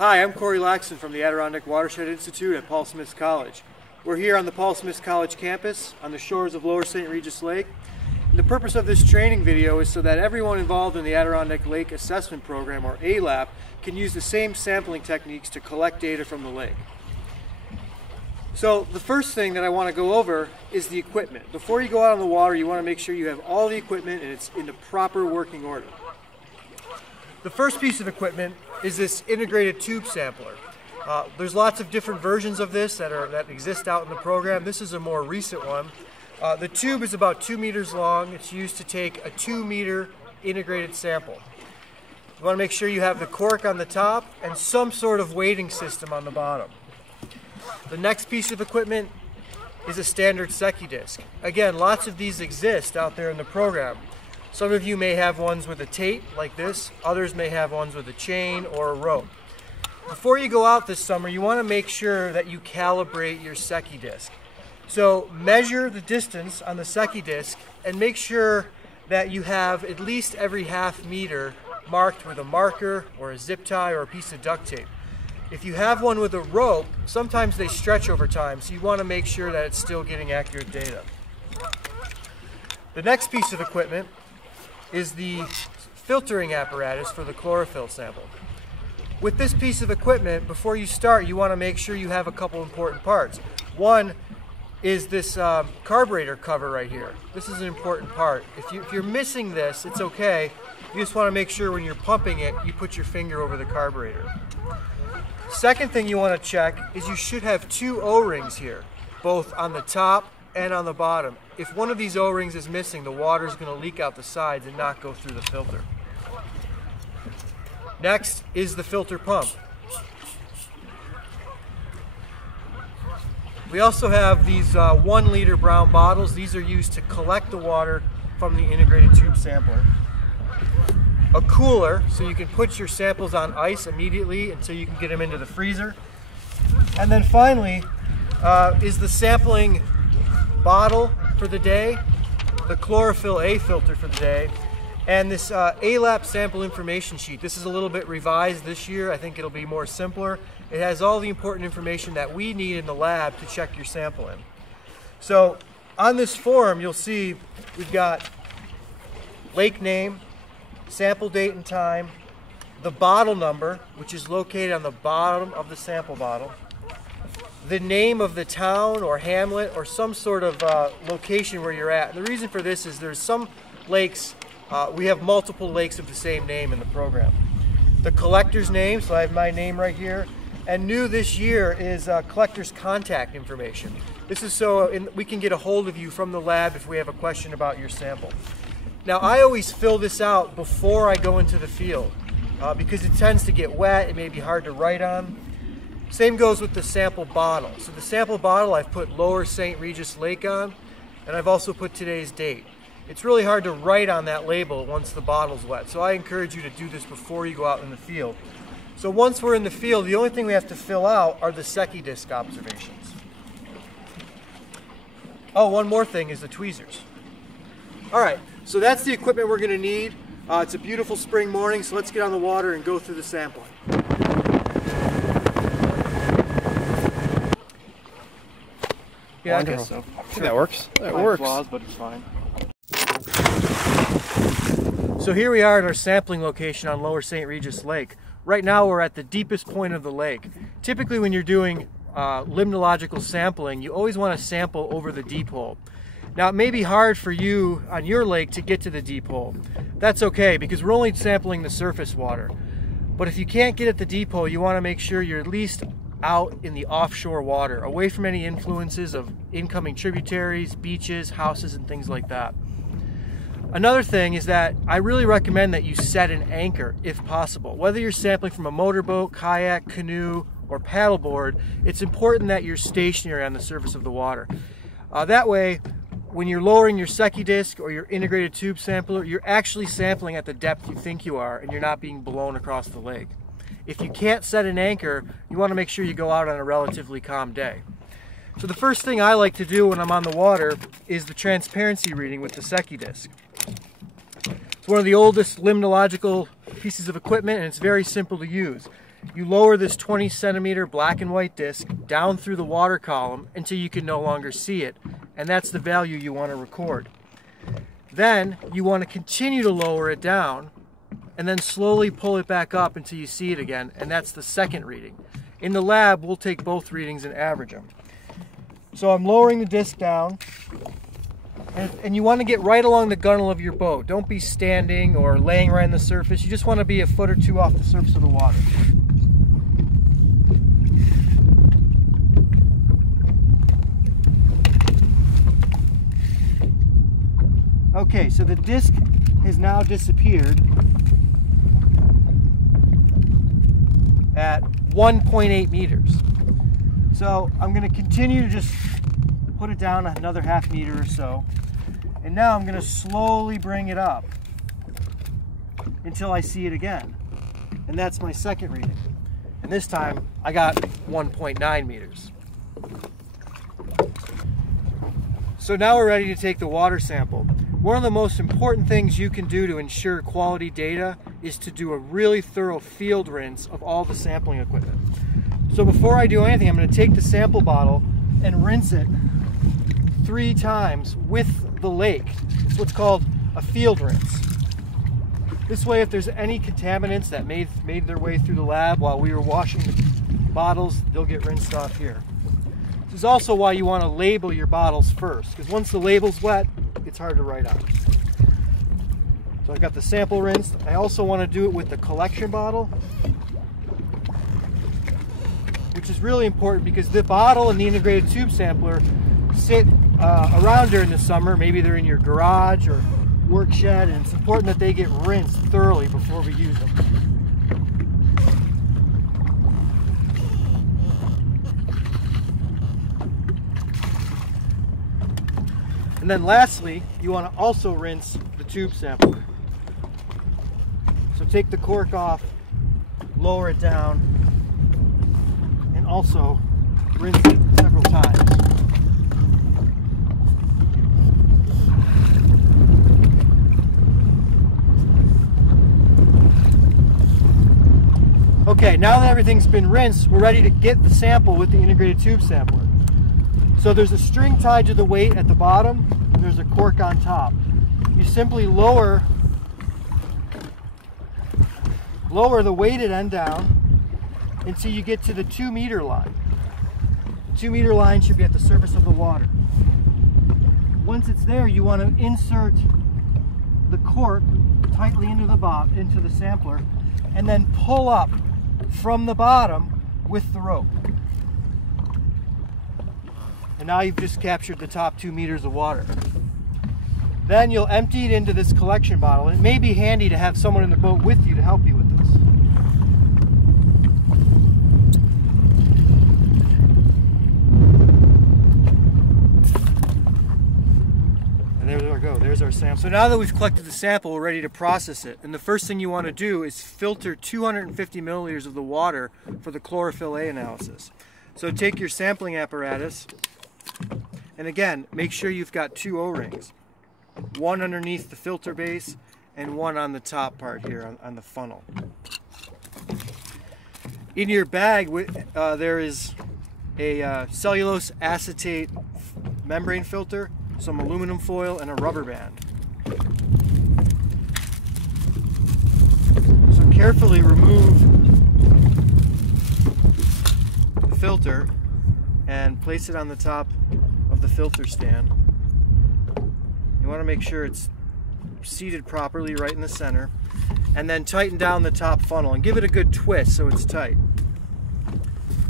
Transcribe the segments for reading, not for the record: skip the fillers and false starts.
Hi, I'm Corey Laxton from the Adirondack Watershed Institute at Paul Smith College. We're here on the Paul Smith College campus on the shores of Lower St. Regis Lake. And the purpose of this training video is so that everyone involved in the Adirondack Lake Assessment Program, or ALAP, can use the same sampling techniques to collect data from the lake. So the first thing that I want to go over is the equipment. Before you go out on the water, you want to make sure you have all the equipment and it's in the proper working order. The first piece of equipment is this integrated tube sampler. There's lots of different versions of this that exist out in the program. This is a more recent one. The tube is about 2 meters long. It's used to take a 2-meter integrated sample. You want to make sure you have the cork on the top and some sort of weighting system on the bottom. The next piece of equipment is a standard Secchi disc. Again, lots of these exist out there in the program. Some of you may have ones with a tape like this, others may have ones with a chain or a rope. Before you go out this summer, you want to make sure that you calibrate your Secchi disc. So measure the distance on the Secchi disc and make sure that you have at least every half meter marked with a marker or a zip tie or a piece of duct tape. If you have one with a rope, sometimes they stretch over time, so you want to make sure that it's still getting accurate data. The next piece of equipment is the filtering apparatus for the chlorophyll sample. With this piece of equipment, before you start, you want to make sure you have a couple important parts. One is this carburetor cover right here. This is an important part. If you're missing this, it's okay. You just want to make sure when you're pumping it, you put your finger over the carburetor. Second thing you want to check is you should have 2 O-rings here, both on the top and on the bottom. If one of these O-rings is missing, the water is going to leak out the sides and not go through the filter. Next is the filter pump. We also have these 1-liter brown bottles. These are used to collect the water from the integrated tube sampler. A cooler, so you can put your samples on ice immediately until you can get them into the freezer. And then finally is the sampling bottle for the day, the chlorophyll A filter for the day, and this ALAP sample information sheet. This is a little bit revised this year. I think it'll be more simpler. It has all the important information that we need in the lab to check your sample in. So on this form, you'll see we've got lake name, sample date and time, the bottle number, which is located on the bottom of the sample bottle, the name of the town or hamlet or some sort of location where you're at. And the reason for this is there's some lakes, we have multiple lakes of the same name in the program. The collector's name, so I have my name right here, and new this year is collector's contact information. This is so we can get a hold of you from the lab if we have a question about your sample. Now I always fill this out before I go into the field because it tends to get wet, it may be hard to write on. Same goes with the sample bottle. So the sample bottle I've put Lower St. Regis Lake on, and I've also put today's date. It's really hard to write on that label once the bottle's wet, so I encourage you to do this before you go out in the field. So once we're in the field, the only thing we have to fill out are the Secchi disc observations. Oh, one more thing is the tweezers. All right, so that's the equipment we're going to need. It's a beautiful spring morning, so let's get on the water and go through the sampling. Yeah, I guess so. I think that works. That works. Flaws, but it's fine. So here we are at our sampling location on Lower St. Regis Lake. Right now we're at the deepest point of the lake. Typically when you're doing limnological sampling, you always want to sample over the deep hole. Now it may be hard for you on your lake to get to the deep hole. That's okay because we're only sampling the surface water. But if you can't get at the deep hole, you want to make sure you're at least out in the offshore water, away from any influences of incoming tributaries, beaches, houses, and things like that. Another thing is that I really recommend that you set an anchor if possible. Whether you're sampling from a motorboat, kayak, canoe, or paddleboard, it's important that you're stationary on the surface of the water. That way, when you're lowering your Secchi disc or your integrated tube sampler, you're actually sampling at the depth you think you are and you're not being blown across the lake. If you can't set an anchor, you want to make sure you go out on a relatively calm day. So the first thing I like to do when I'm on the water is the transparency reading with the Secchi disc. It's one of the oldest limnological pieces of equipment and it's very simple to use. you lower this 20 centimeter black and white disc down through the water column until you can no longer see it, and that's the value you want to record. Then you want to continue to lower it down and then slowly pull it back up until you see it again, and that's the second reading. In the lab, we'll take both readings and average them. So I'm lowering the disc down, and you want to get right along the gunnel of your boat. Don't be standing or laying right on the surface. You just want to be a foot or two off the surface of the water. Okay, so the disc has now disappeared at 1.8 meters. So I'm going to continue to just put it down another half meter or so. And now I'm going to slowly bring it up until I see it again. And that's my second reading. And this time I got 1.9 meters. So now we're ready to take the water sample. One of the most important things you can do to ensure quality data is to do a really thorough field rinse of all the sampling equipment. So before I do anything, I'm going to take the sample bottle and rinse it 3 times with the lake. It's what's called a field rinse. This way, if there's any contaminants that made their way through the lab while we were washing the bottles, they'll get rinsed off here. This is also why you want to label your bottles first, because once the label's wet, it's hard to write on. So I've got the sample rinsed. I also want to do it with the collection bottle, which is really important because the bottle and the integrated tube sampler sit around during the summer. Maybe they're in your garage or work shed, and it's important that they get rinsed thoroughly before we use them. And then lastly, you want to also rinse the tube sampler. So take the cork off, lower it down, and also rinse it several times. Okay, now that everything's been rinsed, we're ready to get the sample with the integrated tube sampler. So there's a string tied to the weight at the bottom, and there's a cork on top. You simply lower the weighted end down until you get to the 2 meter line. The 2 meter line should be at the surface of the water. Once it's there, you want to insert the cork tightly into the sampler, and then pull up from the bottom with the rope. And now you've just captured the top 2 meters of water. Then you'll empty it into this collection bottle. It may be handy to have someone in the boat with you to help you with this. And there we go, there's our sample. So now that we've collected the sample, we're ready to process it. And the first thing you want to do is filter 250 milliliters of the water for the chlorophyll A analysis. So take your sampling apparatus, and again, make sure you've got 2 O-rings. One underneath the filter base and one on the top part here on the funnel. In your bag there is a cellulose acetate membrane filter, some aluminum foil, and a rubber band. So carefully remove the filter and place it on the top of the filter stand. You want to make sure it's seated properly right in the center, and then tighten down the top funnel and give it a good twist so it's tight.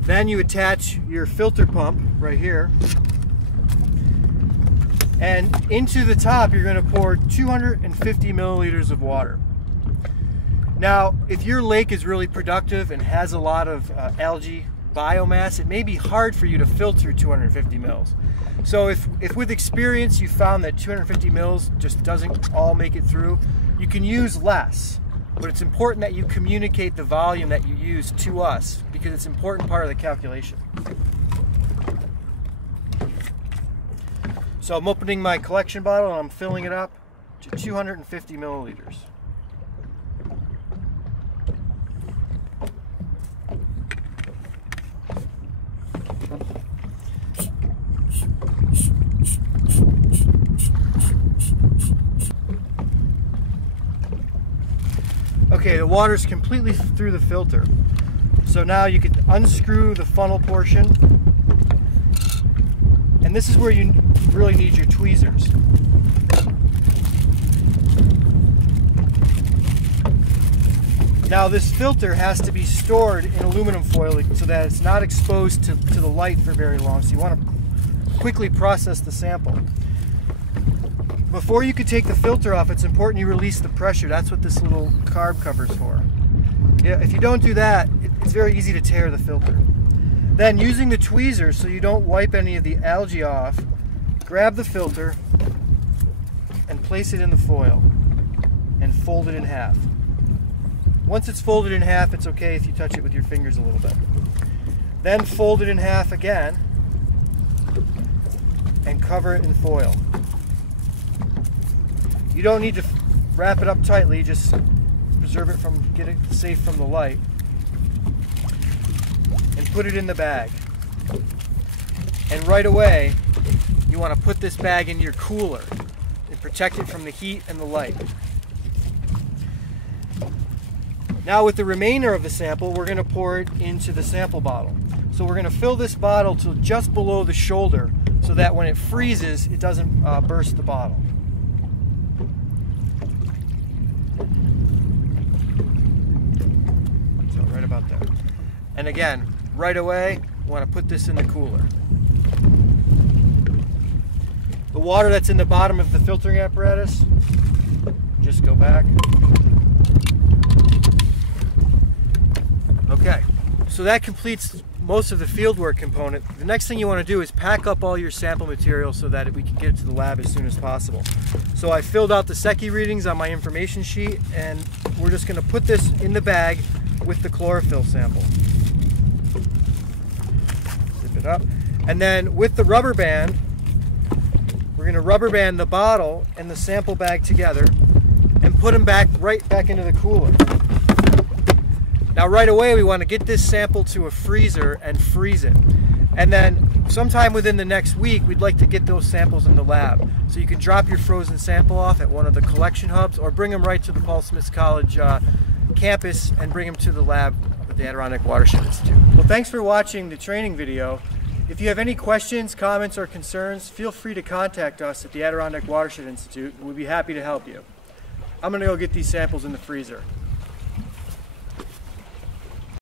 Then you attach your filter pump right here, and into the top you're going to pour 250 milliliters of water. Now, if your lake is really productive and has a lot of algae biomass, it may be hard for you to filter 250 mils. So if with experience you found that 250 mils just doesn't all make it through, you can use less. But it's important that you communicate the volume that you use to us, because it's an important part of the calculation. So I'm opening my collection bottle and I'm filling it up to 250 milliliters. water's completely through the filter. So now you can unscrew the funnel portion, and this is where you really need your tweezers. Now this filter has to be stored in aluminum foil so that it's not exposed to the light for very long, so you want to quickly process the sample. Before you can take the filter off, it's important you release the pressure. That's what this little carb cover's for. Yeah, if you don't do that, it's very easy to tear the filter. Then, using the tweezers so you don't wipe any of the algae off, grab the filter and place it in the foil and fold it in half. Once it's folded in half, it's okay if you touch it with your fingers a little bit. Then fold it in half again and cover it in foil. You don't need to wrap it up tightly, just preserve it from, get it safe from the light. And put it in the bag. And right away, you want to put this bag in your cooler and protect it from the heat and the light. Now with the remainder of the sample, we're going to pour it into the sample bottle. So we're going to fill this bottle to just below the shoulder so that when it freezes, it doesn't burst the bottle. So right about there. And again, right away, we want to put this in the cooler. The water that's in the bottom of the filtering apparatus, just go back. Okay, so that completes most of the fieldwork component. The next thing you want to do is pack up all your sample material so that we can get it to the lab as soon as possible. So I filled out the Secchi readings on my information sheet, and we're just going to put this in the bag with the chlorophyll sample. Zip it up. And then with the rubber band, we're going to rubber band the bottle and the sample bag together and put them right back into the cooler. Now right away we want to get this sample to a freezer and freeze it. And then sometime within the next week we'd like to get those samples in the lab. So you can drop your frozen sample off at one of the collection hubs or bring them right to the Paul Smith College campus and bring them to the lab at the Adirondack Watershed Institute. Well, thanks for watching the training video. If you have any questions, comments, or concerns, feel free to contact us at the Adirondack Watershed Institute and we'll be happy to help you. I'm going to go get these samples in the freezer.